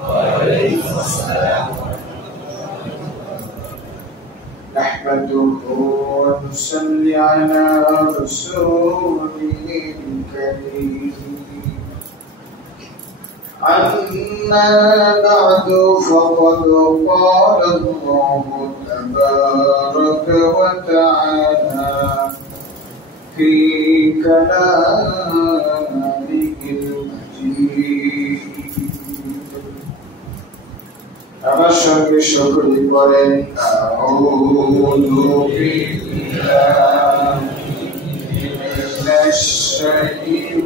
وعليكم السلام نحمده ونصلي على رسوله الكريم أما بعد فقد قال الله تبارك وتعالى في كلامه المجيد আমার সঙ্গে সকলে করেন আউযু বিল্লাহি মিনাশ শাইতানির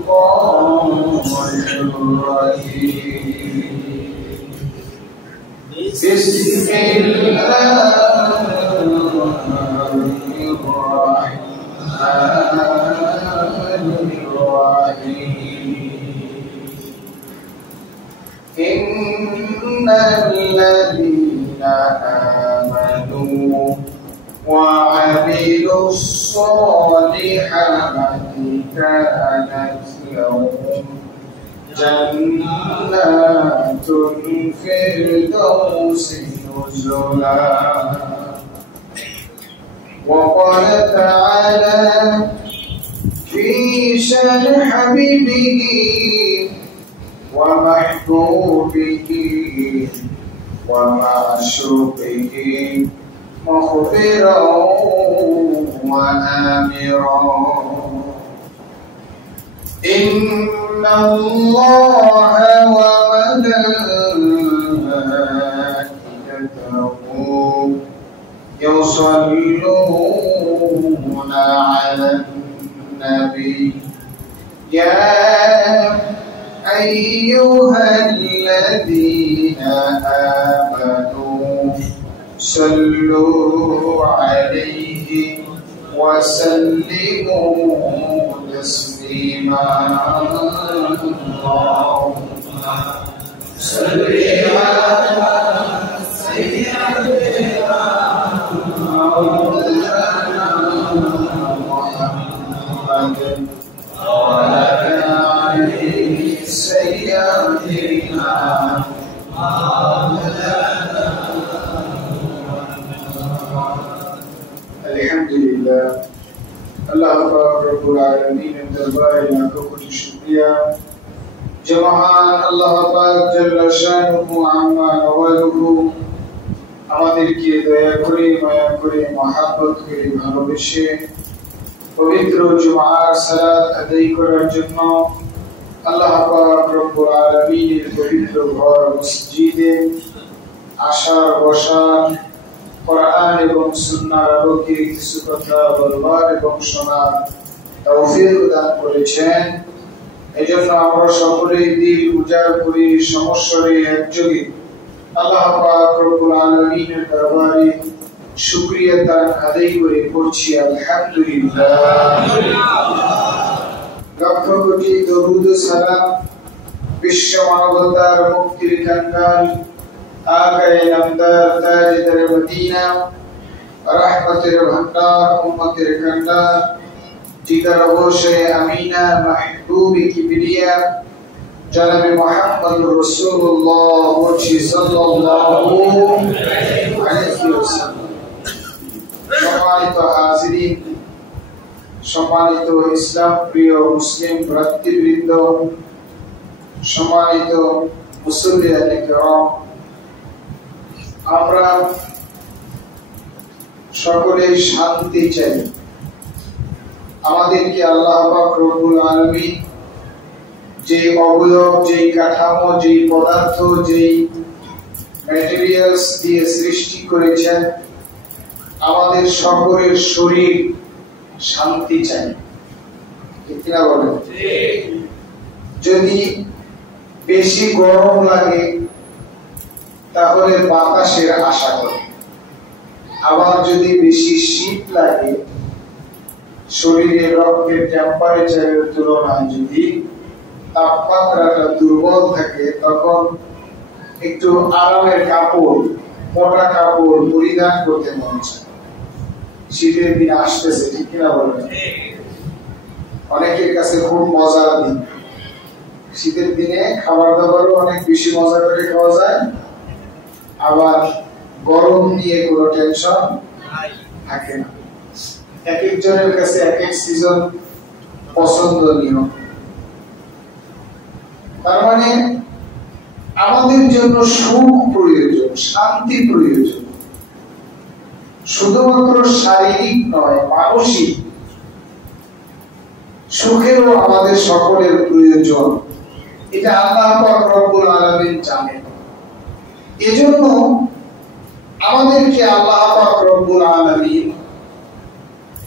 রাজীম বিসমিল্লাহির রাহমানির রাহিম إن الذين آمنوا وعملوا الصالحات كانت لهم جنات الفردوس نزلا وقال تعالى في شأن حبيبه ومحبوبه ومعشوقه مخبرا وآمرا إن الله وملائكته يصلون على النبي يا أيها الذين آمنوا صلوا عليه وسلموا تسليما اللهم صل على سيدنا مولانا محمد وعلى آله سيدنا مولانا الحمد لله الله رب العالمين দরবারে লাখো কোটি শুকরিয়া যে মহান আল্লাহ পাক জাল্লা শানুহু আম্মা নওয়ালুহু আমাদেরকে দয়া করে মায়া করে মহব্বত করে ভালোবেসে পবিত্র জুমার সালাত আদায় করার জন্য আল্লাহ পাক রব্বুল আলামিনের পবিত্র ঘর মসজিদে আসার বসার কোরআন এবং সুন্নাহর আলোকে কিছু কথা বলবার এবং শোনার তৌফিক দান করেছেন। এজন্য আমরা সকলেই দিল উজাড় করে সমস্বরে একযোগে আল্লাহ পাক রব্বুল আলামিনের দরবারে শুকরিয়া দান আদায় করে পড়ছি আলহামদুলিল্লাহ। লক্ষ কোটি দরুদ সালাম বিশ্ব মানবতার মুক্তির কাঙ্গাল আকায়ে নামদার তাজদার মদিনা রহমতের ভান্ডার উম্মতের কান্ডার জিগার বসে আমিনা মাহবুবে কিবরিয়া জনাবে মুহাম্মদুর রাসূলুল্লাহ সাল্লাল্লাহু আলাইহি ওয়াসাল্লাম। সম্মানিত হাজিরিন, সম্মানিত ইসলাম প্রিয় মুসলিম ভ্রাতৃবৃন্দ, সম্মানিত মুসল্লিয়ানে কিরাম, আমরা সকলে শান্তি চাই। আমাদেরকে আল্লাহ পাক রব্বুল আলামিন যে অবয়ব, যে কাঠামো, যে পদার্থ, যে ম্যাটেরিয়ালস দিয়ে সৃষ্টি করেছেন, আমাদের সকলের শরীর শান্তি চাই। ঠিক না বলেন? যদি বেশি গরম লাগে তাহলে বাতাসের আশা করে, আবার যদি বেশি শীত লাগে শরীরের রক্তের টেম্পারেচারের তুলনায় যদি তাপমাত্রাটা দুর্বল থাকে তখন একটু আরামের কাপড়, মোটা কাপড় পরিধান করতে মন চায়। শীতের দিন আসতেছে, ঠিক কিনা বলেন? অনেকের কাছে খুব মজার দিন, শীতের দিনে খাবার দাবারও অনেক বেশি মজা করে খাওয়া যায়, আবার গরম নিয়ে কোনো টেনশন থাকে না। এক একজনের কাছে এক এক সিজন পছন্দনীয়। তার মানে আমাদের জন্য সুখ প্রয়োজন, শান্তি প্রয়োজন, শুধুমাত্র শারীরিক নয়, মানসিক সুখেরও আমাদের সকলের প্রয়োজন। এটা আল্লাহ পাক রব্বুল আলামিন জানেন। এজন্য আমাদেরকে আল্লাহ পাক রব্বুল আলামিন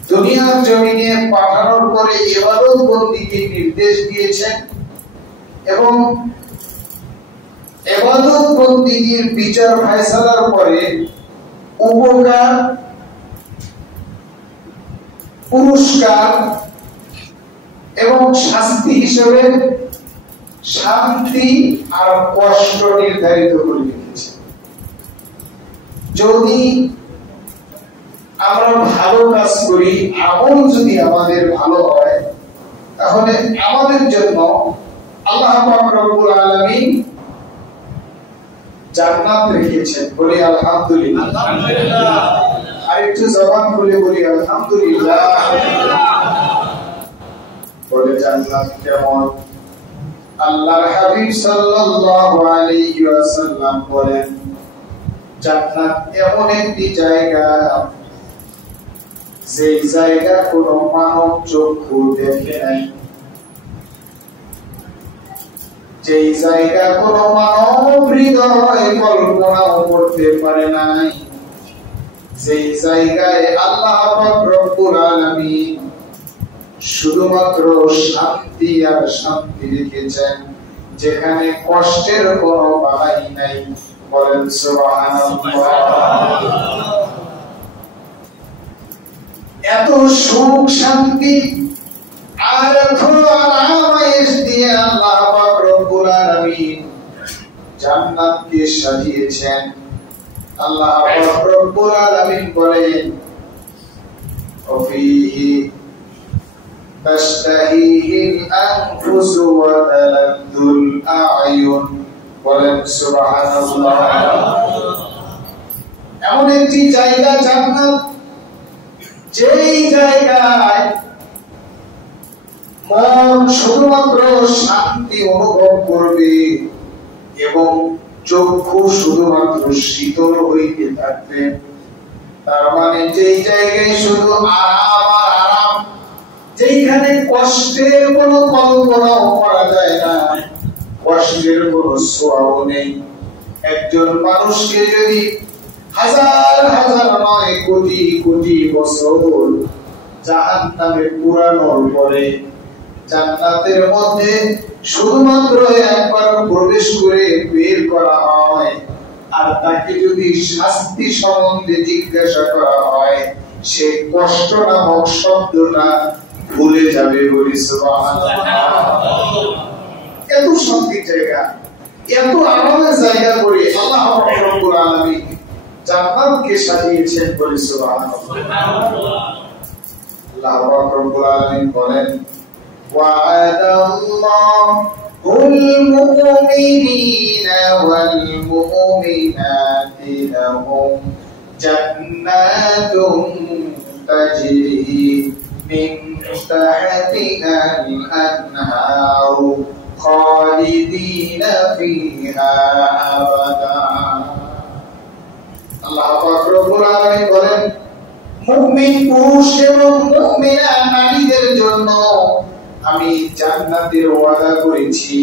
দুনিয়ার জমিনে পাঠানোর পরে ইবাদত বন্দেগীর নির্দেশ দিয়েছেন এবং ইবাদত বন্দেগীর বিচার ফায়সালার পরে উপকার, পুরস্কার এবং শাস্তি হিসেবে শান্তি আর কষ্ট নির্ধারিত করে রেখেছে। যদি আমরা ভালো কাজ করি, আমল যদি আমাদের ভালো হয়, তাহলে আমাদের জন্য আল্লাহ পাক রব্বুল আলামিন জান্নাত রেখেছেন। বলি আলহামদুলিল্লাহ। আর একটু জবান খুলে বলি আলহামদুলিল্লাহ। বলে জান্নাত কেমন? আল্লাহর হাবিব সাল্লাল্লাহু আলাইহি ওয়াসাল্লাম বলেন, জান্নাত এমন একটি জায়গা যে জায়গা কোনো মানব চক্ষু দেখে নাই, যে জায়গা কোনো মানব হৃদয় কল্পনাও করতে পারে নাই, যে জায়গায় আল্লাহ পাক রব্বুল আলামিন শুধুমাত্র শান্তি আর শান্তি রেখেছেন, যেখানে কষ্টের কোনো বালাই নাই। বলেন সুবহানাল্লাহ। এত সুখ শান্তি আর এত আরামায়েশ দিয়ে আল্লাহ পাক রব্বুল আলামিন জান্নাতকে সাজিয়েছেন। আল্লাহ পাক রব্বুল আলামিন বলেন, ওয়াফিহি তাশতাহিহিল আনফুসু ওয়া তালাদ্দুল আ'য়ুন। বলেন সুবহানাল্লাহ। এমন একটি জায়গা জান্নাত, যেই জায়গায় মন শুধুমাত্র শান্তি অনুভব করবে এবং চক্ষু শুধুমাত্র শীতল হইতে থাকবে। তার মানে যেই জায়গায় শুধু আরাম আর আরাম, যেখানে কষ্টের কোনো কল্পনাও করা যায় না, কষ্টের কোনো ছোঁয়াও নেই। একজন মানুষকে যদি হাজার হাজার নয় কোটি কোটি বছর জাহান্নামে পুরানোর পরে জান্নাতের মধ্যে শুধুমাত্র একবার প্রবেশ করে বের করা হয়, আর তাকে যদি শাস্তি সম্বন্ধে জিজ্ঞাসা করা হয়, সে কষ্ট নামক শব্দটা ভুলে যাবে। বলি সুবহানাল্লাহ। এত শান্তির জায়গা, এত আরামের জায়গা করে আল্লাহ পাক রব্বুল আলামিন জান্নাতকে সাজিয়েছেন। বলি সুবহানাল্লাহ। আল্লাহ পাক রব্বুল আলামিন বলেন, ওয়া'আদাল্লাহুল মুমিনিনা ওয়াল মুমিনাতি লাহুম জান্নাতুন তাজরি মিন তাহতিহাল আনহারু খালিদিনা ফিহা আবাদা। আল্লাহ পাক রব্বুল আলামিন বলেন, মুমিন পুরুষ এবং মুমিনা নারীদের জন্য আমি জান্নাতের ওয়াদা করেছি।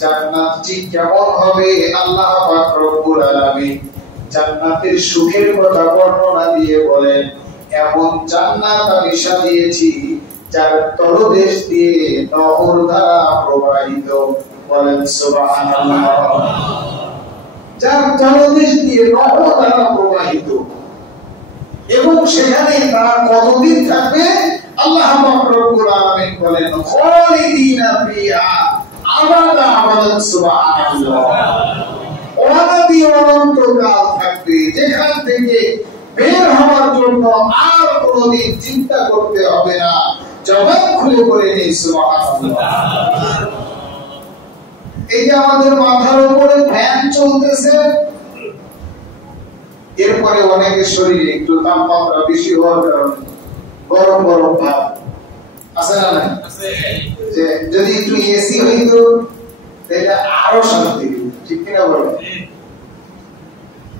জান্নাতটি কেমন হবে? আল্লাহ পাক রব্বুল আলামিন জান্নাতের সুখের কথা বর্ণনা দিয়ে বলেন, এমন জান্নাত আমি সাজিয়েছি যার তলদেশ দিয়ে নহর ধারা প্রবাহিত। বলেন সুবহানাল্লাহ। যার তলদেশ দিয়ে নহর ধারা প্রবাহিত, এবং সেখানে তারা কতদিন থাকবে? আল্লাহ পাক রব্বুল আলামিন বলেন, খালিদিনা ফিহা আবাদা। বলেন সুবহানাল্লাহ। অনাদি অনন্তকাল থাকবে, যেখান থেকে বের হওয়ার জন্য আর কোনোদিন চিন্তা করতে হবে না। জবান খুলে বলে নেই সুবহানাল্লাহ। এই যে আমাদের মাথার উপরে ফ্যান চলতেছে, এরপরে অনেকের শরীরে একটু তাপমাত্রা বেশি হওয়ার কারণে গরম গরম ভাব আছে না নাই? যে যদি একটু এসি হইতো তাহলে আরো শান্তি, ঠিক কিনা বলেন?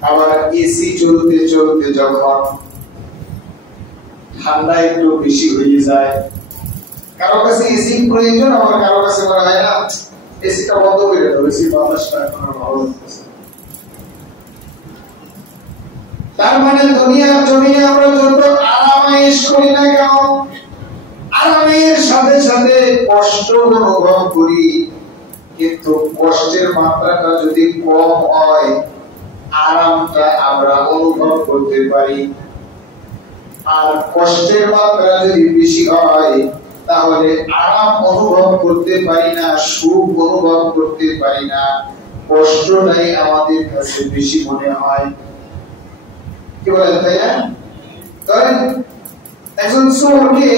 আবার এসি চলতে চলতে যখন ঠান্ডা একটু বেশি হয়ে যায়, কারো কাছে এসি প্রয়োজন, আবার কারো কাছে মনে হয় না এসিটা বন্ধ করে দাও, এসি বাতাসটা এখন ভালো লাগতেছে। তার মানে দুনিয়ার জমিনে আমরা যত আরামায়েশ করি না কেন, আরামের সাথে সাথে কষ্ট অনুভব করি, কিন্তু কষ্টের মাত্রাটা যদি কম হয় আরামটা আমরা অনুভব করতে পারি, আর কষ্টের মাত্রা যদি বেশি হয় তাহলে আরাম অনুভব করতে পারি না, সুখ অনুভব করতে পারি না, কষ্টটাই আমাদের কাছে বেশি মনে হয়। কি বলেন, তাই না? ধরেন একজন চোরকে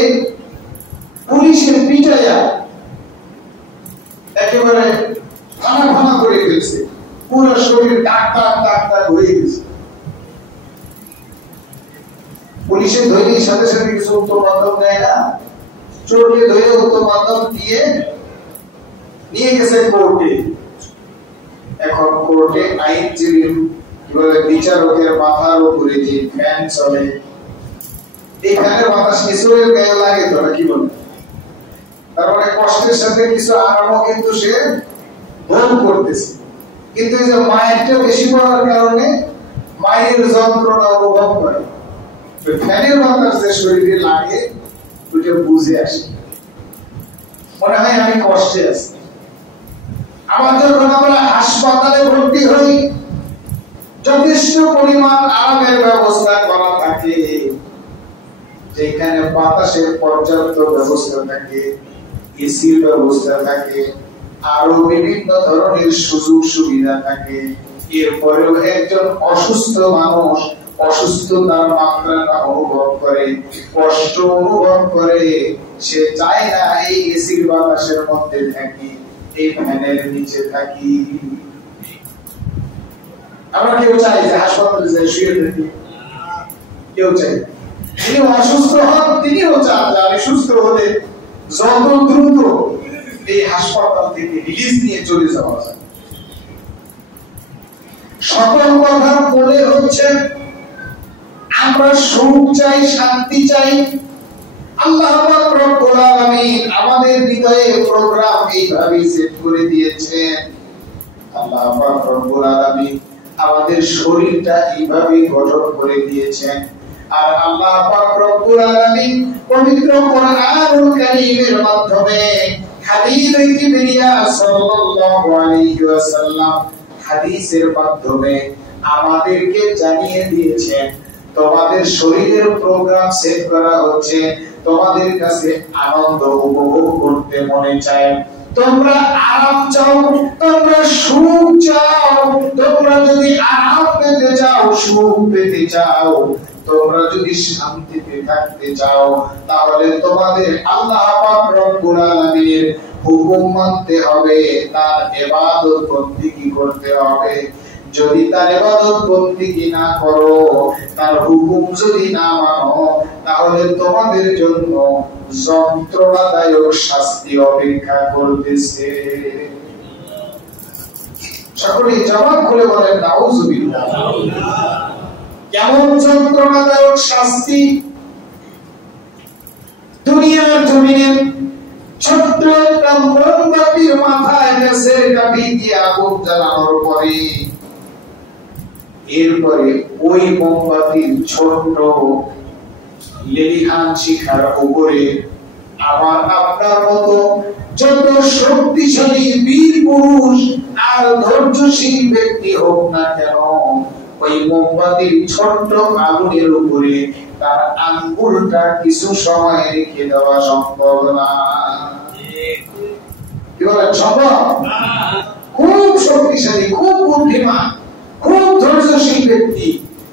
পুলিশের পিটাইয়া একেবারে ফানা ফানা করে ফেলছে, পুরো শরীর দাগ দাগ দাগ দাগ হয়ে গেছে। পুলিশের ধৈর্যের সাথে সাথে কিছু উত্তর মাধ্যম দেয় না, চোরকে ধরে উত্তর মাধ্যম দিয়ে নিয়ে গেছে কোর্টে। এখন কোর্টে আইনজীবী বিচারকের মাথার উপরে যে ফ্যান চলে, এই ফ্যানের বাতাস কিশোরের গায়ে লাগে তো, কি বলে? তার মানে কষ্টের সাথে কিছু আরামও কিন্তু সে ভোগ করতেছে, কিন্তু এই যে মায়েরটা বেশি পড়ার কারণে মায়ের যন্ত্রণা অনুভব করে। ফ্যানের বাতাস যে শরীরে লাগে ওইটা বুঝে আসে, মনে হয় আমি কষ্টে আছি। আবার যখন আমরা হাসপাতালে ভর্তি হই, যথেষ্ট পরিমাণ আরামের ব্যবস্থা করা থাকে, যেখানে বাতাসের পর্যাপ্ত ব্যবস্থা থাকে, এসির ব্যবস্থা থাকে, আরো বিভিন্ন ধরনের সুযোগ সুবিধা থাকে, এরপরেও একজন অসুস্থ মানুষ অসুস্থতার মাত্রাটা অনুভব করে, কষ্ট অনুভব করে, সে চায় না এই এসির বাতাসের মধ্যে থাকি, এই ফ্যানের নিচে থাকি। আমরা কেউ চাই যে হাসপাতালে যাই শুয়ে থাকি? কেউ চাই? যিনি অসুস্থ হন তিনিও চান যে আমি সুস্থ হলে যত দ্রুত এই হাসপাতাল থেকে রিলিজ নিয়ে চলে যাওয়া যায়। সকল কথা বলে হচ্ছে আমরা সুখ চাই, শান্তি চাই। আল্লাহ পাক রব্বুল আলামিন আমাদের হৃদয়ে প্রোগ্রাম এইভাবে সেট করে দিয়েছেন। আল্লাহ পাক রব্বুল আলামিন আমাদের শরীরটা এইভাবে গঠন করে দিয়েছেন। আর আল্লাহ পাক রব্বুল আলামিন পবিত্র কোরআনুল কারীমের মাধ্যমে হাবিবে কিবরিয়া সাল্লাল্লাহু আলাইহি ওয়াসাল্লাম হাদিসের মাধ্যমে আমাদেরকে জানিয়ে দিয়েছেন তোমাদের শরীরের প্রোগ্রাম সেট করা হচ্ছে, তোমাদের কাছে আনন্দ উপভোগ করতে মনে চায়, তোমরা আরাম চাও, তোমরা সুখ চাও। তোমরা যদি আরাম পেতে চাও, সুখ পেতে চাও, তোমরা যদি শান্তিতে থাকতে চাও, তাহলে তোমাদের আল্লাহ পাক রব্বুল আলামিনের হুকুম মানতে হবে, তার ইবাদত বন্দেগী করতে হবে। যদি তার ইবাদত বন্দেগী না করো, তার হুকুম যদি না মানো, তাহলে তোমাদের জন্য যন্ত্রণাদায়ক শাস্তি অপেক্ষা করতেছে। সকলেই জবান খুলে বলেন নাউযুবিল্লাহ। কেমন যন্ত্রণাদায়ক শাস্তি? দুনিয়ার জমিনে ছোট্ট একটা মোমবাতির মাথায় গ্যাসের কাঠি দিয়ে আগুন জ্বালানোর পরে, এরপরে ওই মোমবাতির ছোট্ট লেলিহান শিখার উপরে আমার আপনার মতো যত শক্তিশালী বীর পুরুষ আর ধৈর্যশীল ব্যক্তি হোক না কেন, ওই মোমবাতির ছোট্ট আগুনের উপরে তার আঙ্গুলটা কিছু সময় রেখে দেওয়া সম্ভব না। কি বলেন, সম্ভব? খুব শক্তিশালী, খুব বুদ্ধিমান, খুব ধৈর্যশীল ব্যক্তি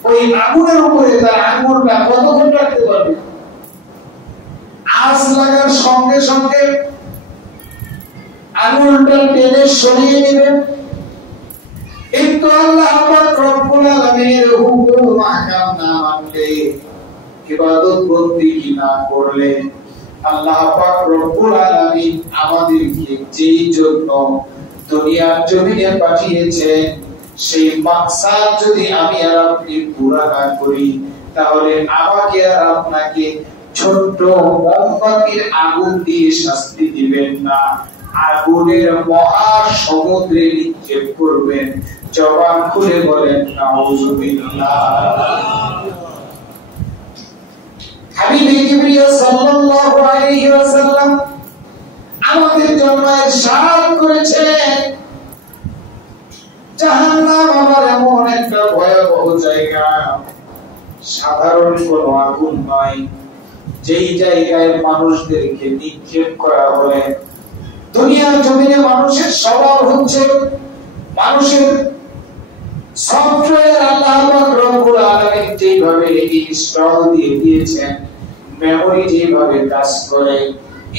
ওই আগুনের উপরে তার আঙ্গুলটা কতক্ষণ রাখতে পারবে? আঁচ লাগার সঙ্গে সঙ্গে আঙুলটা টেনে সরিয়ে দিবেন। কিন্তু আল্লাহ পাক রব্বুল আলামিনের হুকুম আহকাম না মানলে, ইবাদত বন্দেগী না করলে, আল্লাহ পাক রব্বুল আলামিন আমাদেরকে যেই জন্য দুনিয়ার জমিনে পাঠিয়েছেন, সেই মাকসাদ যদি আমি আর আপনি পুরা না করি, তাহলে আমাকে আর আপনাকে ছোট্ট মোমবাতির আগুন দিয়ে শাস্তি দিবেন না, আগুনের মহা সমুদ্রে নিক্ষেপ করবেন। জবান খুলে বলেন নাউযুবিল্লাহ। হাবিবে কিবরিয়া সাল্লাল্লাহু আলাইহি ওয়াসাল্লাম আমাদের জন্য ইরশাদ করেছেন, জাহান্নাম আমার এমন একটা ভয়াবহ জায়গা, সাধারণ কোন আগুন নয়, যেই জায়গায় মানুষদেরকে নিক্ষেপ করা হবে। দুনিয়ার জমিনে মানুষের স্বভাব হচ্ছে, মানুষের সফটওয়্যার আল্লাহ পাক রব্বুল আলামিন যেভাবে ইনস্টল দিয়ে দিয়েছেন, মেমরি যেভাবে কাজ করে,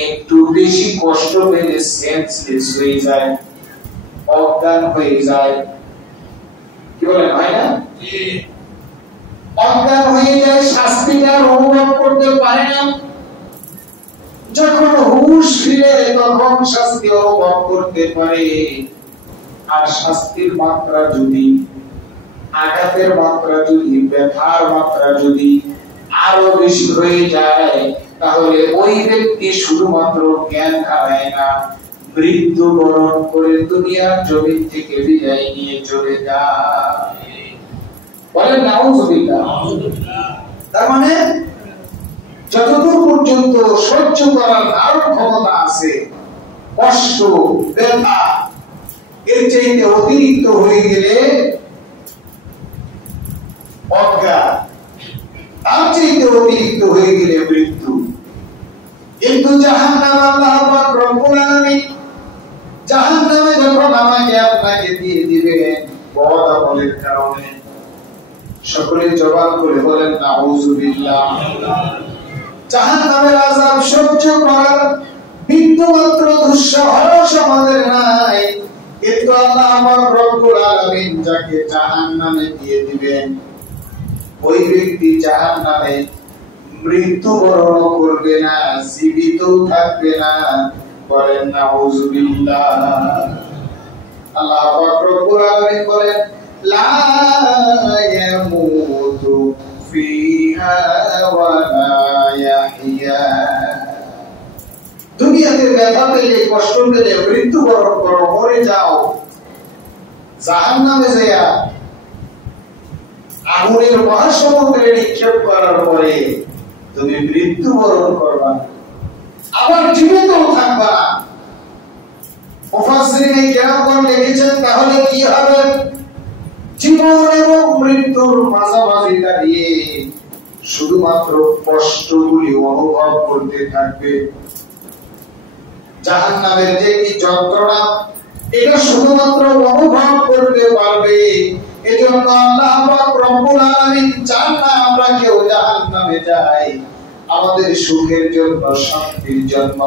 একটু বেশি কষ্ট পেলে সেন্সলেস হয়ে যায়, অজ্ঞান হয়ে যায়। কি বলেন, হয় না? অজ্ঞান হয়ে যায়, শাস্তিটা অনুভব করতে পারে না। যখন হুঁশ ফিরে তখন শাস্তি অনুভব করতে পারে। আর শাস্তির মাত্রা যদি, আঘাতের মাত্রা যদি, ব্যথার মাত্রা যদি আরো বেশি হয়ে যায়, তাহলে ওই ব্যক্তি শুধুমাত্র জ্ঞান হারায় না, মৃত্যু বরণ করে দুনিয়ার জমিন থেকে বিদায় নিয়ে চলে যায়। বলেন নাউযুবিল্লাহ। তার মানে যতদূর পর্যন্ত সহ্য করার আরো ক্ষমতা আছে, কষ্ট, ব্যথা, এর চাইতে অতিরিক্ত হয়ে গেলে অজ্ঞান, তার চাইতে অতিরিক্ত হয়ে গেলে মৃত্যু। কিন্তু জাহান্নাম আল্লাহ পাক রব্বুল আলামিন জাহান্নামে যখন আমাকে আপনাকে দিয়ে দিবেন বদ আমলের কারণে, সকলে জবান করে বলেন নাউযুবিল্লাহ। জাহান্নামের আযাব সহ্য করার বিন্দুমাত্র দুঃসাহস আমাদের নাই, কিন্তু আল্লাহ পাক রব্বুল আলামিন যাকে জাহান্নামে দিয়ে দিবেন, ওই ব্যক্তি জাহান্নামে মৃত্যুবরণ করবে না, জীবিত থাকবে না। বলেন নাউযুবিল্লাহ। আল্লাহ পাক রব্বুল আলামিন বলেন, লা ইয়ামুতু ফিহা ওয়া লা ইয়াহইয়া। দুনিয়াতে ব্যথা পেলে, কষ্ট পেলে, মৃত্যুবরণ করো, মরে যাও, জাহান্নামে যায়া আগুনের মহাসমুদ্রে নিক্ষেপ করার পরে তুমি মৃত্যুবরণ করবা, আবার জীবিত থাকবা। মুফাসসিরিনে কেরাম লিখেছেন, তাহলে কি হবে? জীবন এবং মৃত্যুর মাঝামাঝি দাঁড়িয়ে শুধুমাত্র কষ্টগুলি অনুভব করতে থাকবে। জাহান্নামের যে কি যন্ত্রণা, এটা শুধুমাত্র অনুভব করতে পারবে। এজন্য আল্লাহ পাক রব্বুল আলামিন চান না আমরা কেউ জাহান্নামে যাই। আমাদের সুখের জন্য, শান্তির জন্য,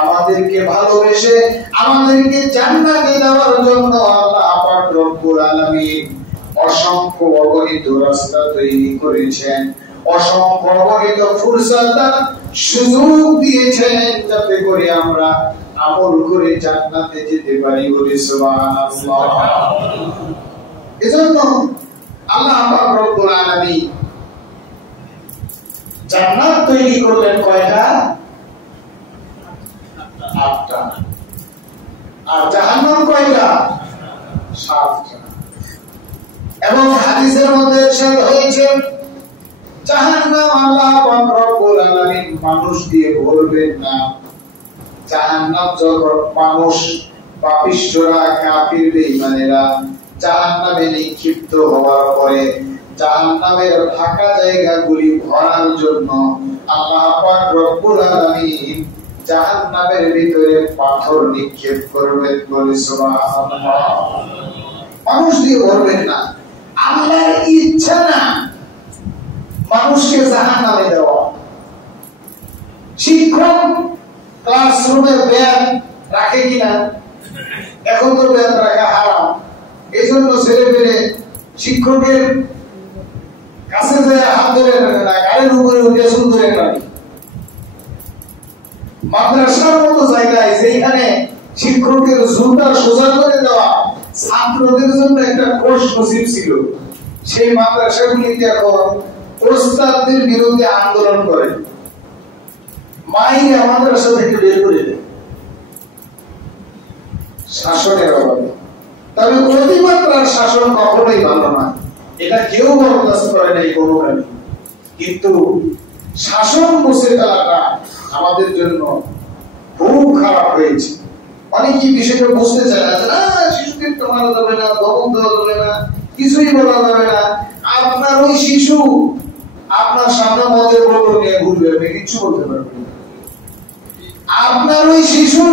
আমাদেরকে ভালোবেসে আমাদেরকে জান্নাতে দেওয়ার জন্য আল্লাহ পাক রব্বুল আলামিন অসংখ্য অগণিত রাস্তা তৈরি করেছেন, অসংখ্য অগণিত ফুরসাত, সুযোগ দিয়েছেন, যাতে করে আমরা আমল করে জান্নাতে যেতে পারি। বলি সুবহানাল্লাহ। এজন্য আল্লাহ পাক রব্বুল আলামিন জান্নাত তৈরি করলেন কয়টা? 8টা। আর জাহান্নাম কয়টা? 7টা। এবং হাদিসের মধ্যে ইরশাদ হয়েছে, জাহান্নাম আল্লাহ পাক রব্বুল আলামিন মানুষ দিয়ে ভরবেন না। জাহান্নাম যখন মানুষ, পাপিষ্ঠরা, কাফির, বেঈমানেরা জাহান্নামে নিক্ষিপ্ত হওয়ার পরে জাহান্নামের ফাঁকা জায়গাগুলি ভরার জন্য আল্লাহ পাক রব্বুল আলামিন জাহান্নামের ভিতরে পাথর নিক্ষেপ করবেন। বলি সুবহানাল্লাহ। মানুষ দিয়ে ভরবেন না, আল্লাহর ইচ্ছা না মানুষকে জাহান্নামে দেওয়া। শিক্ষক ক্লাসরুমে ব্যাগ রাখে কিনা? এখন তো বেত রাখা হারাম। এই জন্য ছেলে পেলে শিক্ষকের কাছে যায় হাত ধরে রাখে না, গাড়ির উপরে উঠে শুরু করে রাখে। মাদ্রাসার মতো জায়গায় যেখানে শিক্ষকের জুতা সোজা করে দেওয়া ছাত্রদের জন্য একটা কোষ নসিব ছিল, সেই মাদ্রাসাগুলিতে এখন ওস্তাদদের বিরুদ্ধে আন্দোলন করে, মাইরে মাদ্রাসা থেকে বের করে দেয় শাসনের অভাবে। তবে অতিমাত্রার শাসন কখনোই ভালো না, এটা কেউ বরদাস্ত করে নাই কোনোখানে। কিন্তু শাসন মুছে ফেলাটা আমাদের জন্য খুব খারাপ হয়েছে। অনেকেই বিষয়টা বুঝতে চায় না, শিশুকে মারা যাবে না, দমন দেওয়া যাবে না, কিছুই বলা যাবে না। আপনার ওই শিশু আপনার সামনে মদের বোতল নিয়ে ঘুরবে, আপনি কিচ্ছু বলতে পারবেন না। আপনার ওই শিশু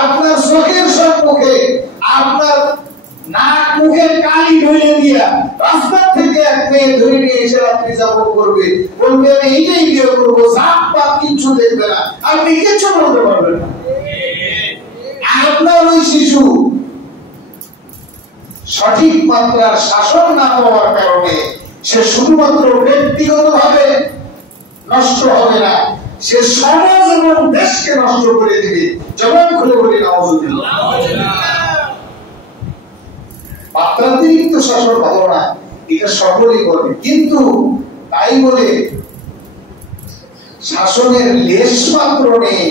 আপনার চোখের সম্মুখে আপনার নাক মুখে কালি ঢুলিয়ে দিয়া রাস্তা থেকে এক মেয়ে ধরে নিয়ে এসে আপনি যাপন করবে, বলবে আমি এইটাই বিয়ে করবো, জাত পাত কিচ্ছু দেখবে না, আপনি কিচ্ছু বলতে পারবেন না। আপনার ওই শিশু সঠিক মাত্রার শাসন না পাওয়ার কারণে সে শুধুমাত্র ব্যক্তিগতভাবে নষ্ট হবে না, সে সমাজ এবং দেশকে নষ্ট করে দিবে। জবান খুলে বলি নাউজুবিল্লাহ। মাত্রাতিরিক্ত শাসন ভালো না, এটা সকলেই করে। কিন্তু তাই বলে শাসনের লেশ মাত্র নেই।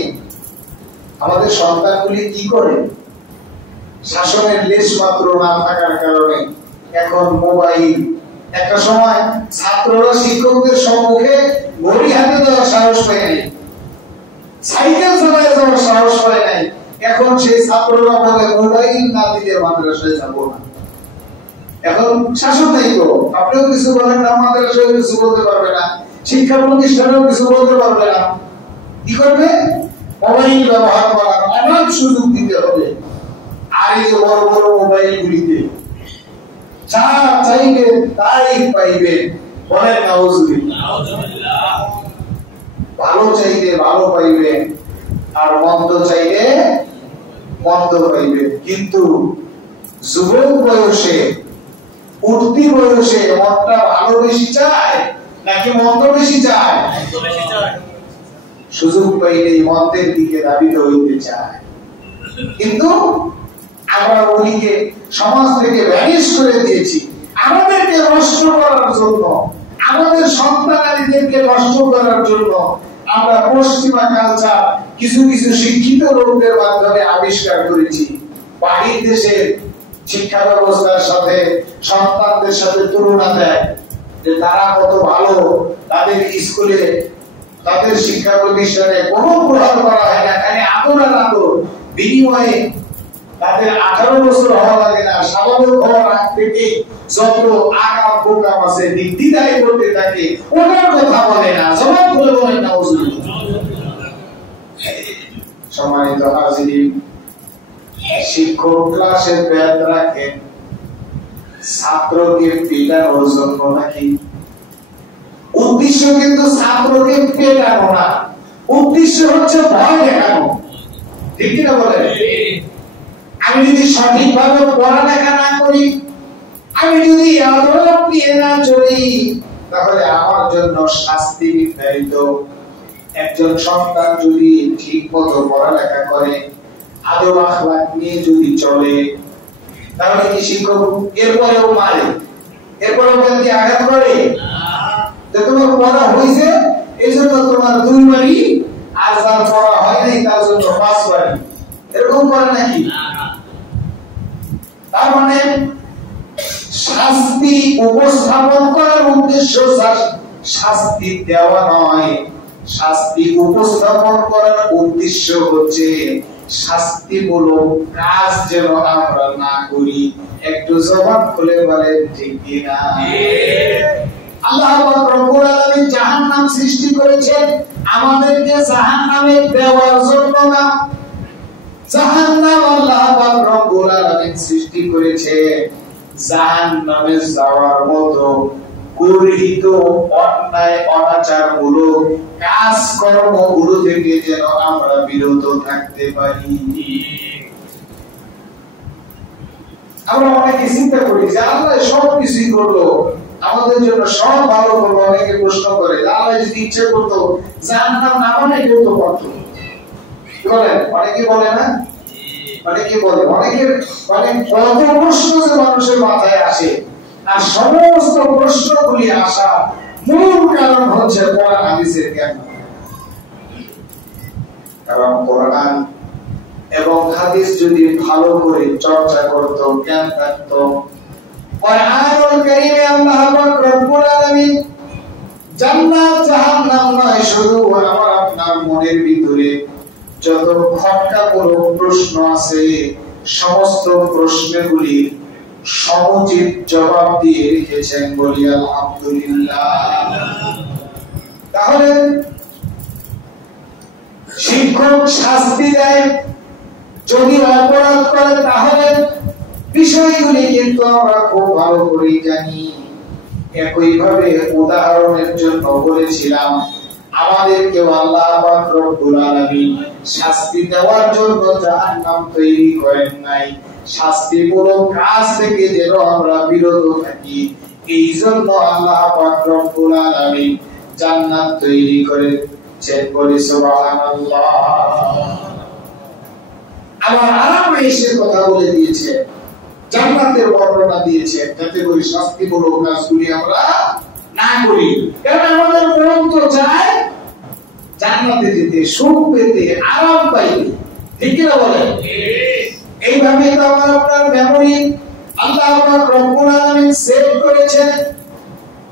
আমাদের সন্তানগুলি কি করে? শাসনের লেশ মাত্র না থাকার কারণে এখন মোবাইল, একটা সময় ছাত্ররা শিক্ষকদের সম্মুখে ঘড়ি হাতে দেওয়ার সাহস পায় নাই, সাইকেল চালায় যাওয়ার সাহস পায় নাই। এখন সেই ছাত্ররা বলে মোবাইল না দিলে মাদ্রাসায় যাবো না। এখন শাসন নাই তো, আপনিও কিছু বলেন না, মাদ্রাসায় কিছু বলতে পারবে না, শিক্ষা প্রতিষ্ঠানেও কিছু বলতে পারবে না। কি করবে? মোবাইল ব্যবহার করার অনেক সুযোগ দিতে হবে। আর এই যে বড় বড় মোবাইল গুলিতে যা চাইবে তাই পাইবে, বলেন নাউজুবিল্লাহ। ভালো চাইলে ভালো পাইবে, আর মন্দ চাইলে মন্দ পাইবে। কিন্তু যুবক বয়সে, উঠতি বয়সে মনটা ভালো বেশি চায় নাকি মন্দ বেশি চায়? সুযোগ পাইলেই মন্দের দিকে ধাবিত হইতে চায়। কিন্তু আমরা ওদিকে সমাজ থেকে ভ্যানিশ করে দিয়েছি আমাদেরকে নষ্ট করার জন্য, আমাদের সন্তানাদিদেরকে নষ্ট করার জন্য। আমরা পশ্চিমা কালচার কিছু কিছু শিক্ষিত লোকদের মাধ্যমে আবিষ্কার করেছি। বাহির দেশের শিক্ষা ব্যবস্থার সাথে সন্তানদের সাথে তুলনা দেয় যে তারা কত ভালো, তাদের স্কুলে তাদের শিক্ষা প্রতিষ্ঠানে কোনো প্রভাব করা হয় না, খালি আদর আর আদর, বিনিময়ে তাদের 18 বছর হওয়া লাগে না, স্বাভাবিক হওয়ার আগ থেকে যত আকাম প্রোগ্রাম আছে নির্দ্বিধায় করতে থাকে, ওনার কথা বলে না, জবাব করে বলেন না। সম্মানিত হাজিরিন, শিক্ষক ক্লাসে ব্যাত রাখেন ছাত্রকে পেটানোর জন্য নাকি? উদ্দেশ্য কিন্তু ছাত্রকে পেটানো না, উদ্দেশ্য হচ্ছে ভয় দেখানো। ঠিক কিনা বলেন? আমি যদি সঠিকভাবে পড়ালেখা না করি, আমি যদি আদব নিয়ে না চলি, তাহলে আমার জন্য শাস্তি নির্ধারিত। একজন সন্তান যদি ঠিক মতো পড়ালেখা করে, আদব আখলাক নিয়ে যদি চলে, তাহলে কি শিক্ষক এরপরেও মারে, এরপরেও কি আঘাত করে? তোমার পড়া হয়েছে এই জন্য তোমার 2 বাড়ি, আর যার পড়া হয় নাই তার জন্য 5 বাড়ি, এরকম করে নাকি? তার মানে শাস্তি উপস্থাপন করার উদ্দেশ্য শাস্তি দেওয়া নয়, শাস্তি উপস্থাপন করার উদ্দেশ্য হচ্ছে শাস্তিমূলক কাজ যেন আমরা না করি। একটু জবান খুলে বলেন ঠিক কিনা? আল্লাহ পাক রব্বুল আলামিন জাহান্নাম সৃষ্টি করেছেন আমাদেরকে জাহান্নামে দেওয়ার জন্য না। জাহান্নাম আল্লাহ পাক রব্বুল আলামিন সৃষ্টি করেছে জাহান্নামে যাওয়ার মতো গর্হিত অন্যায় অনাচারমূলক কাজকর্মগুলো থেকে যেন আমরা বিরত থাকতে পারি। আমরা অনেকে চিন্তা করি যে আল্লাহ সব কিছুই করলো, আমাদের জন্য সব ভালো করলো। অনেকে প্রশ্ন করে আল্লাহ যদি ইচ্ছে করতো জাহান্নাম না বানাইতেও তো পারতো। বলেন, অনেকে বলে না? অনেকে বলে, অনেকের মানে কত প্রশ্ন যে মানুষের মাথায় আসে, আর সমস্ত প্রশ্নগুলি আসা মূল কারণ হচ্ছে কোরআন হাদিসের জ্ঞান। কারণ কোরআন এবং হাদিস যদি ভালো করে চর্চা করত, জ্ঞান থাকত, কোরআনুল কারীমে আল্লাহ পাক রব্বুল আলামিন জান্নাত জাহান্নাম নয়, শুধু আমার আপনার মনের ভিতরে যত খটকামূলক প্রশ্ন আছে সমস্ত প্রশ্নগুলি সমুচিত জবাব দিয়ে রেখেছেন। বলি আলহামদুলিল্লাহ। তাহলে শিক্ষক শাস্তি দেয় যদি অপরাধ করে, তাহলে বিষয়গুলি কিন্তু আমরা খুব ভালো করে জানি। একইভাবে উদাহরণের জন্য বলেছিলাম, আমাদেরকে আল্লাহ পাক রব্বুল আলামিন শাস্তি দেওয়ার জন্য জাহান্নাম তৈরি করেন নাই, শাস্তিমূলক কাজ থেকে যেন আমরা বিরত থাকি এই জন্য আল্লাহ পাক রব্বুল আলামিন জান্নাত তৈরি করেছেন। বলি সুবহানাল্লাহ। আবার আরামে এসে কথা বলে দিয়েছে, জান্নাতের বর্ণনা দিয়েছে, যাতে করে শাস্তিমূলক কাজগুলি আমরা না করি। কারণ আমাদের মন তো চায় জান্নাতে যেতে, সুখ পেতে, আরাম পাইতে। ঠিক কি না বলেন? এইভাবে তো আমার আপনার মেমোরি আল্লাহ পাক রব্বুল আলামিন সেভ করেছেন।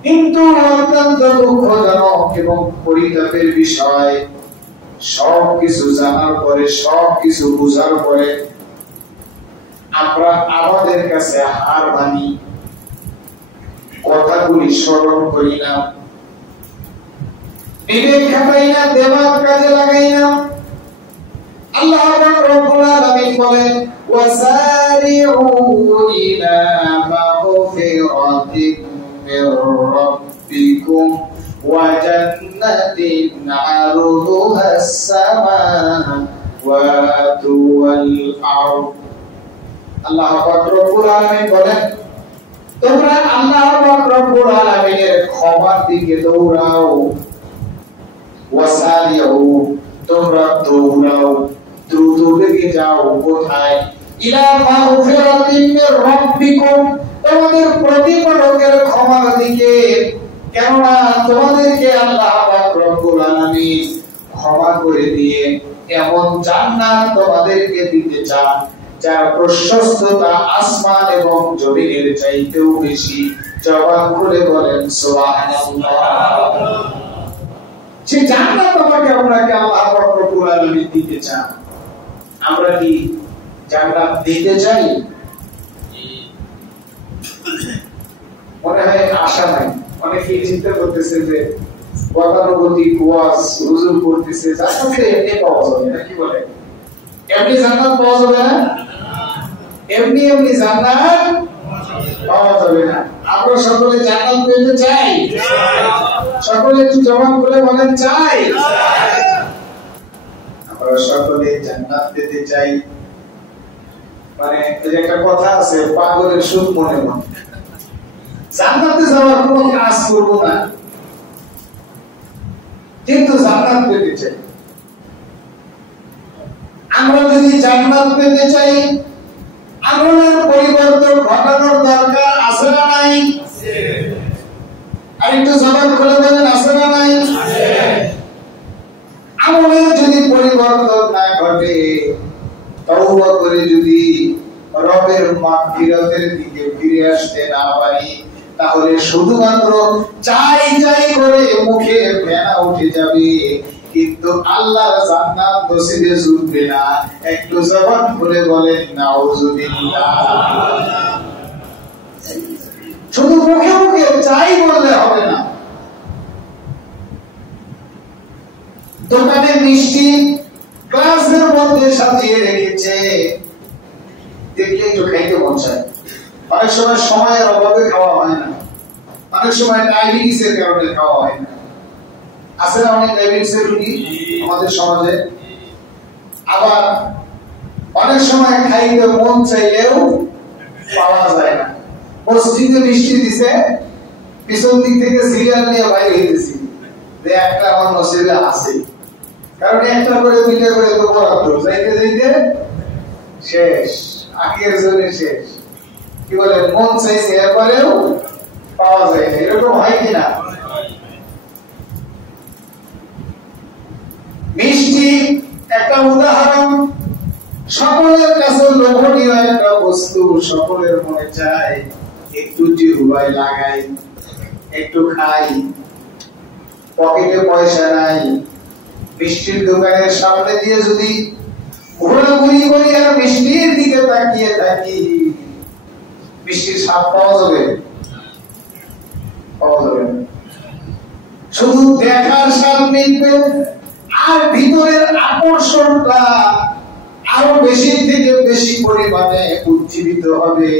কিন্তু অত্যন্ত দুঃখজনক এবং পরিতাপের বিষয়, সবকিছু জানার পরে, সবকিছু বুঝার পরে আমরা আমাদের কাছে হার মানি, কথাগুলি স্মরণ করি না, বিবেক খাটাই না, দেমাগ কাজে লাগাই না। আল্লাহ পাক রব্বুল আলামিন বলেন, ওয়াসারিউ ইলা মাগফিরাতিন মির রাব্বিকুম ওয়া জান্নাতিন আরদুহাস সামাওয়াতু ওয়াল আরদ। আল্লাহ পাক রব্বুল আলামিন বলেন, তোমরা আল্লাহ পাক রব্বুল আলামিনের ক্ষমার দিকে দৌড়াও। ওয়াসারিউ, তোমরা দৌড়াও, দ্রুত বেগে যাও। কোথায়? ইলা মাগফিরাতিন মির রাব্বিকুম, তোমাদের প্রতিপালকের ক্ষমার দিকে। কেননা তোমাদেরকে আল্লাহ পাক রব্বুল আলামিন ক্ষমা করে দিয়ে এমন জান্নাত তোমাদেরকে দিতে চান যার প্রশস্ততা আসমান এবং জমিনের চাইতেও বেশি। জবান খুলে বলেন সুবহানাল্লাহ। সেই জান্নাত তোমাকে আপনাকে আল্লাহ পাক রব্বুল আলামিন দিতে চান। আমরা কি জান্নাত দিতে চাই? মনে হয় আশা নাই। অনেকে চিন্তা করতেছে যে গতানুগতিক ওয়াজ হুজুর করতেছে, জান্নাতে এমনি পাওয়া যাবে না। কি বলে? এমনি জান্নাত পাওয়া যাবে না, এমনি এমনি জান্নাত পাওয়া যাবে না। আমরা সকলে জান্নাত পেতে চাই? সকলে একটু জবান করে বলেন চাই। আমরা সকলে জান্নাত পেতে চাই। মানে একটা কথা আছে, পাগলের সুখ মনে মনে। জান্নাতে যাওয়ার কোনো কাজ করব না, কিন্তু জান্নাত পেতে চাই। আমরা যদি জান্নাত পেতে চাই, আমলের পরিবর্তন ঘটানোর দরকার আছে না নাই? আর একটু জবান খুলে বলেন আছে না নাই? আমলের যদি পরিবর্তন না ঘটে, তওবা করে যদি রবের মাগফিরাতের দিকে ফিরে আসতে না পারি, তাহলে শুধুমাত্র চাই চাই করে মুখে ফেনা উঠে যাবে, কিন্তু আল্লাহর জান্নাত নসিবে জুটবে না। একটু জবান খুলে বলেন নাউজুবিল্লাহ। শুধু মুখে মুখে চাই বললে হবে না। দোকানে মিষ্টি গ্লাসের মধ্যে সাজিয়ে রেখেছে, দেখলে একটু খাইতে মন চায়। অনেক সময় সময়ের অভাবে খাওয়া হয় না, অনেক সময় ডায়াবেটিসের কারণে খাওয়া হয় না। আছে না অনেক ডায়াবেটিসের রোগী আমাদের সমাজে? আবার অনেক সময় খাইতে মন চাইলেও পাওয়া যায় না। মসজিদে বৃষ্টি দিছে, পিছন দিক থেকে সিরিয়াল নিয়ে বাইরে হইতেছি যে একটা আমার মসজিদে আছে, কারণ একটা করে দুইটা করে তো বরাদ্দ, যাইতে যাইতে শেষ, আগের জন্য শেষ। কি বলে, মন চাইছে এরপরেও পাওয়া যায় না, এরকম হয় কিনা? মিষ্টি একটা উদাহরণ, সকলের কাছে লোভনীয় একটা বস্তু, সকলের মনে চায় একটু জিহ্বায় লাগাই, একটু খাই, পকেটে পয়সা নাই, মিষ্টির দোকানের সামনে দিয়ে যদি ঘোরাঘুরি করি আর মিষ্টির দিকে তাকিয়ে থাকি, মিষ্টির স্বাদ পাওয়া যাবে? পাওয়া যাবে না। শুধু দেখার স্বাদ মিলবে, আর ভিতরের আকর্ষণটা আরো বেশি থেকে বেশি পরিমাণে উজ্জীবিত হবে।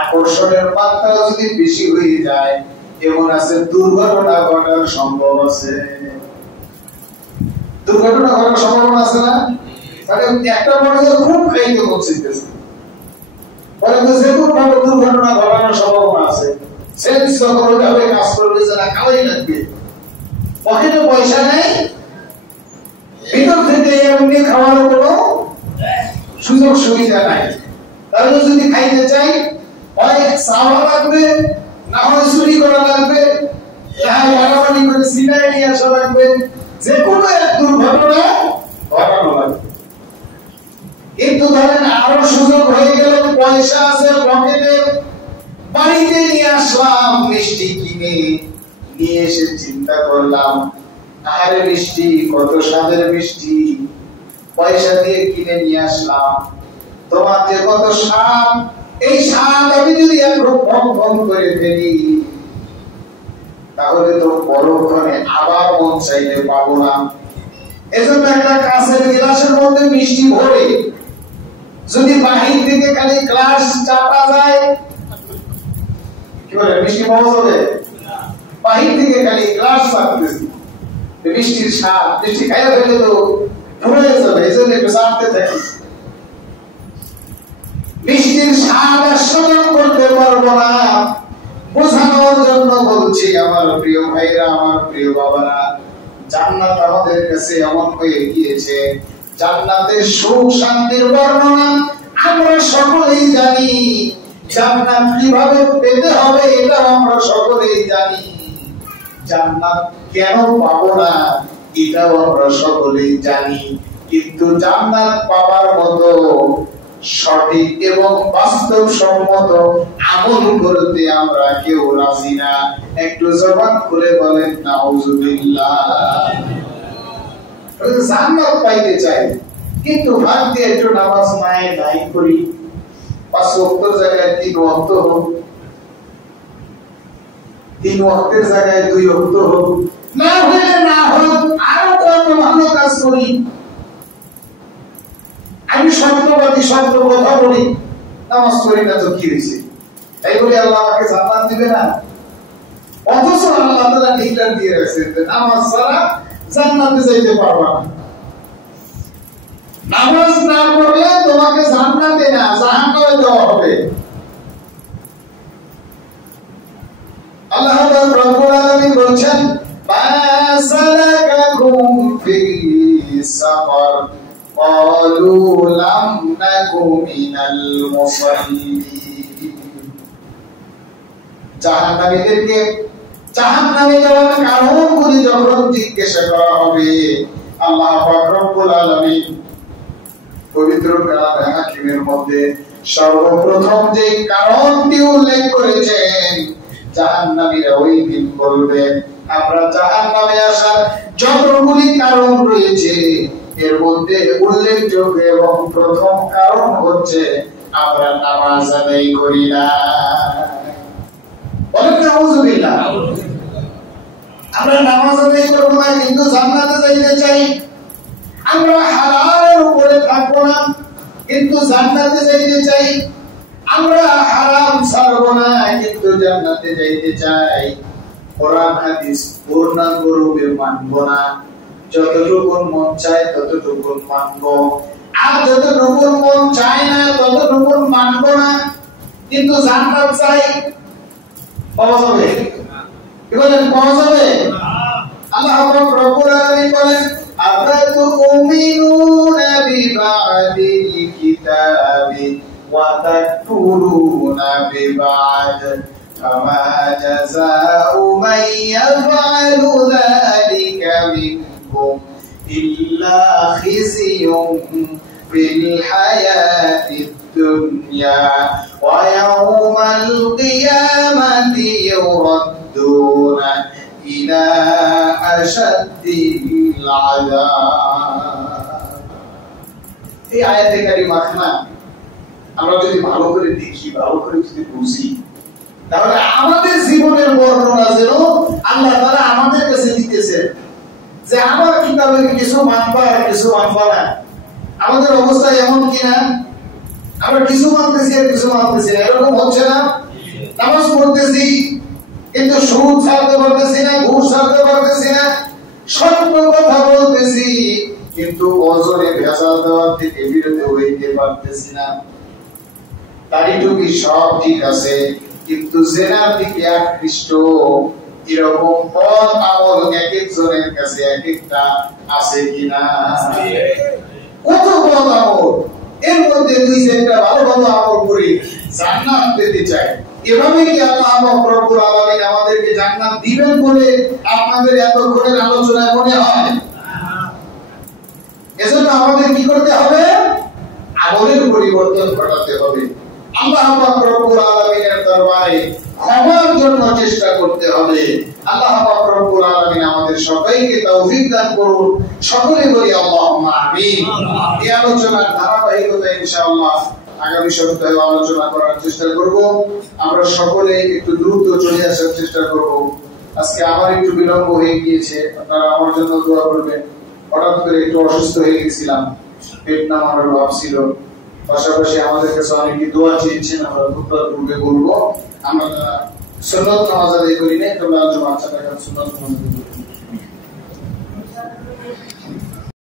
আকর্ষণের মাত্রা যদি বেশি হয়ে যায়, এমন আছে দুর্ঘটনা ঘটার সম্ভব আছে। দুর্ঘটনা ঘটার সম্ভাবনা আছে না? মানে একটা বড় খুব খাইতে বলছিতেছে, পরে তো যে কোনো ভাবে দুর্ঘটনা ঘটানোর সম্ভাবনা আছে। সেন্স যখন ওইভাবে কাজ করবে যে না খাওয়াই লাগবে, পকেটে পয়সা নেই, ভিতর থেকে এমনি খাওয়ার কোনো সুযোগ সুবিধা নাই, তাহলে যদি খাইতে চাই হয় চাওয়া লাগবে, না হয় চুরি করা লাগবে, মারামারি করে সিনাই নিয়ে আসা লাগবে, যে কোনো এক দুর্ঘটনা ঘটানো লাগবে। কিন্তু ধরেন আরো সুযোগ হয়ে গেল, পয়সা আছে পকেটে, বাড়িতে নিয়ে আসলাম মিষ্টি কিনে, নিয়ে এসে চিন্তা করলাম আরে মিষ্টি কত স্বাদের মিষ্টি, পয়সা দিয়ে কিনে নিয়ে আসলাম, তোমার যে কত স্বাদ, এই স্বাদ আমি যদি একটু কম কম করে ফেলি, তাহলে তো পরক্ষণে আবার মন চাইলে পাবো না। এজন্য একটা কাঁচের গ্লাসের মধ্যে মিষ্টি ভরে যদি বাহির থেকে খালি গ্লাস চাপা যায়, কি বলে মিষ্টি পাওয়া যাবে? বাহির থেকে খালি গ্লাস চাপতেছি, মিষ্টির স্বাদ, মিষ্টি খাইয়া ফেলে তো ভরে যাবে, এই জন্য একটু চাপতে থাকি। মিষ্টির স্বাদ আস্বাদন করতে পারবো না, বোঝানোর জন্য বলছি আমার প্রিয় ভাইরা, আমার প্রিয় বাবারা, জান্নাত আমাদের কাছে এমন হয়ে গিয়েছে, জান্নাতের সুখ শান্তির বর্ণনা আমরা সকলেই জানি, জান্নাত কিভাবে পেতে হবে এটা আমরা সকলেই জানি, জান্নাত কেন পাবো না এটাও আমরা সকলেই জানি, কিন্তু জান্নাত পাবার মতো সঠিক এবং বাস্তবসম্মত আমল করতে আমরা কেউ রাজি না। একটু জবান খুলে বলেন নাউজুবিল্লাহ। জান্নাত পাইতে চাই, কিন্তু ভাগ দিয়ে একটু নামাজ নাই নাই করি, 5 ওয়াক্তের জায়গায় 3 ওয়াক্ত হোক, 3 ওয়াক্তের জায়গায় 2 ওয়াক্ত হোক, না হলে না হোক, আরো কত ভালো কাজ করি, আমি সত্যবাদী, সত্য কথা বলি, নামাজ পড়ি না তো কি হয়েছে, তাই বলে আল্লাহ আমাকে জান্নাত দিবে না? অথচ আল্লাহ তাআলা ডিক্লেয়ার দিয়ে রাখছেন যে নামাজ ছাড়া জান্নাতে যাইতে পারবা না, নামাজ না পড়লে তোমাকে জান্নাতে না জাহান্নামে দেওয়া হবে। আল্লাহ রাব্বুল আলামিন বলেন মা সালাকাকুম ফি সাফার ক্বালু লাম নাকু মিনাল মুসাল্লিন। জাহান্নামীদেরকে জাহান্নামে যাওয়ার কারণগুলি যখন জিজ্ঞাসা করা হবে, আল্লাহ পাক রব্বুল আলামিন পবিত্র কালামে হাকিমের মধ্যে সর্বপ্রথম যে কারণটি উল্লেখ করেছেন, জাহান্নামীরা ওই দিন বলবে আমরা জাহান্নামে আসার যতগুলি কারণ রয়েছে এর মধ্যে উল্লেখযোগ্য এবং প্রথম কারণ হচ্ছে আমরা নামাজ আদায় করি না। বলেন নাউজুবিল্লাহ। আমরা নামাজ আদায় করব না, কিন্তু জান্নাতে যাইতে চাই। আমরা হালালের উপরে থাকবো না, কিন্তু জান্নাতে যাইতে চাই। আমরা হারাম ছাড়বো না, কিন্তু জান্নাতে যাইতে চাই। কোরআন হাদিস পূর্ণাঙ্গ রূপে মানবো না, যতটুকু মন চায় ততটুকু মানবো। আর যতটুকু মন চায় না ততটুকু মানব না, কিন্তু জান্নাত চাই, পাওয়া যাবে? কি বলেন, পাওয়া যাবে? আল্লাহ রাব্বুল আলামিন বলেন আফাতুমিনুনা বিবাদিল কিতাবি ওয়া তাকফুরুনা বিবাদ ফামা জাযাউ মান ইয়াফআলু যালিকা মিনকুম ইল্লা খিzyun ফিল হায়াতিদ দুনিয়া ওয়া ইয়াউমাল কিয়ামাতি ইউরাদ্দুনা ইলা আশাদ্দিল আযাব। এই আয়াতে কারিমা আমরা যদি ভালো করে দেখি, ভালো করে যদি বুঝি, তাহলে আমাদের জীবনের বর্ণনা যেন আল্লাহ তাআলা আমাদের কাছে দিতেছেন যে আমার কিতাবের কিছু মানবা আর কিছু মানবা না। আমাদের অবস্থা এমন কিনা আমরা কিছু মানতেছি আর কিছু মানতেছি না, এরকম হচ্ছে না? নামাজ পড়তেছি কিন্তু সুদ ছাড়তে পারতেছি না, ঘুষ ছাড়তে পারতেছি না, সত্য কথা বলতেছি কিন্তু ওজনে ভেজাল দেওয়ার থেকে বিরত হইতে পারতেছি না। দাড়ি টুপি সব ঠিক আছে কিন্তু জেনার দিকে আকৃষ্ট, এরকম পথ আমল এক একজনের কাছে এক একটা আছে কিনা? কত পথ আমল, এর মধ্যে দুই চারটা ভালো ভালো আমল করে জান্নাত পেতে চাই। এভাবে কি আল্লাহ রাব্বুল আলামিন আমাদেরকে জান্নাত দিবেন বলে আপনাদের এতক্ষণের আলোচনায় মনে হয়? এজন্য আমাদের কি করতে হবে? আমলের পরিবর্তন ঘটাতে হবে। আল্লাহ রাব্বুল আলামিনের দরবারে ক্ষমার জন্য চেষ্টা করতে হবে। আল্লাহ রাব্বুল আলামিন আমাদের সবাইকে তৌফিক দান করুন। সকলে বলি আল্লাহুম্মা আমিন। এই আলোচনার ধারাবাহিকতা ইনশাআল্লাহ আগামী সপ্তাহে আলোচনা করার চেষ্টা করব। আমরা সকলে একটু দ্রুত চলে আসার চেষ্টা করব। আজকে আমার একটু বিলম্ব হয়ে গিয়েছে, আপনারা আমার জন্য দোয়া করবেন। হঠাৎ করে একটু অসুস্থ হয়ে গেছিলাম, পেট নামানোর ভাব ছিল। পাশাপাশি আমাদের কাছে অনেকে দোয়া চেয়েছেন, আমরা খুতবার পূর্বে বলবো। আমরা সুন্নাত নামাজ আদায় করি না, তবে আজ জুমার সাথে সুন্নাত নামাজ